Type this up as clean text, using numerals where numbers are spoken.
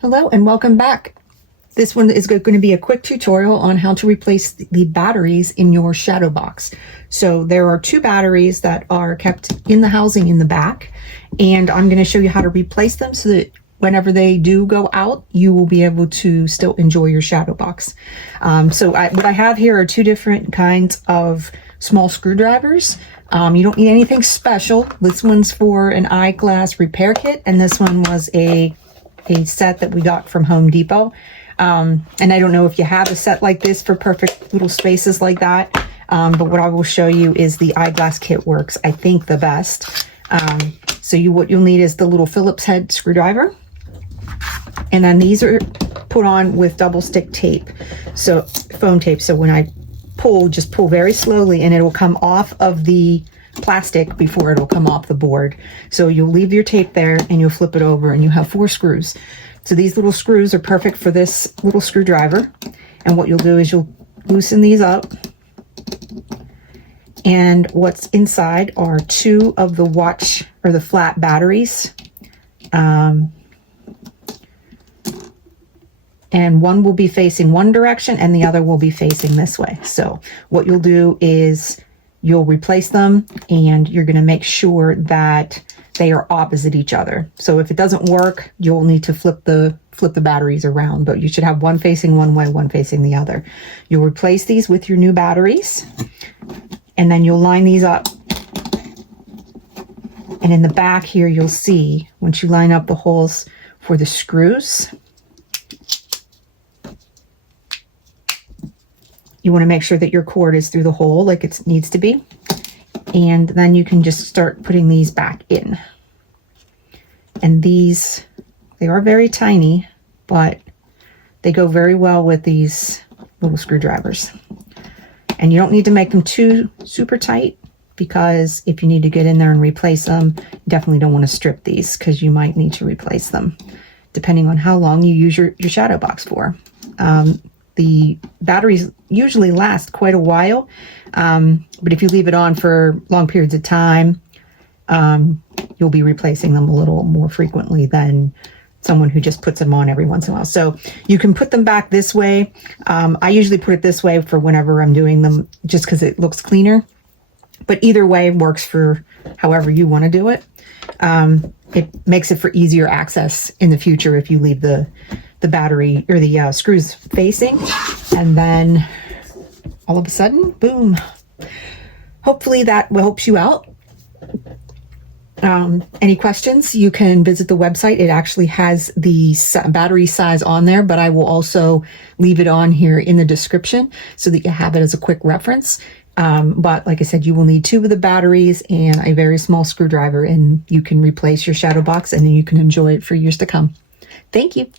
Hello and welcome back. This one is going to be a quick tutorial on how to replace the batteries in your shadow box. So there are two batteries that are kept in the housing in the back, and I'm going to show you how to replace them so that whenever they do go out, you will be able to still enjoy your shadow box. What I have here are two different kinds of small screwdrivers. You don't need anything special. This one's for an eyeglass repair kit, and this one was a set that we got from Home Depot. And I don't know if you have a set like this for perfect little spaces like that. But what I will show you is the eyeglass kit works, I think, the best. What you'll need is the little Phillips head screwdriver. And then these are put on with double stick tape. So foam tape. So when I pull, just pull very slowly and it will come off of the plastic before it'll come off the board. So you'll leave your tape there and you'll flip it over and you have 4 screws. So these little screws are perfect for this little screwdriver. And what you'll do is you'll loosen these up. And what's inside are 2 of the watch or the flat batteries. And one will be facing one direction and the other will be facing this way. So what you'll do is you'll replace them and you're going to make sure that they are opposite each other. So if it doesn't work, you'll need to flip the batteries around, but you should have one facing one way, one facing the other. You'll replace these with your new batteries and then you'll line these up. And in the back here, you'll see once you line up the holes for the screws, you want to make sure that your cord is through the hole like it needs to be. And then you can just start putting these back in. And these, they are very tiny, but they go very well with these little screwdrivers. And you don't need to make them too super tight, because if you need to get in there and replace them, you definitely don't want to strip these because you might need to replace them depending on how long you use your shadow box for. The batteries usually last quite a while, but if you leave it on for long periods of time, you'll be replacing them a little more frequently than someone who just puts them on every once in a while. So you can put them back this way. I usually put it this way for whenever I'm doing them, just because it looks cleaner. But either way works for however you want to do it. It makes it for easier access in the future if you leave the battery or the screws facing, and then all of a sudden, boom. Hopefully that helps you out. Any questions, you can visit the website. It actually has the battery size on there, but I will also leave it on here in the description so that you have it as a quick reference. But like I said, you will need 2 of the batteries and a very small screwdriver, and you can replace your shadow box and then you can enjoy it for years to come. Thank you.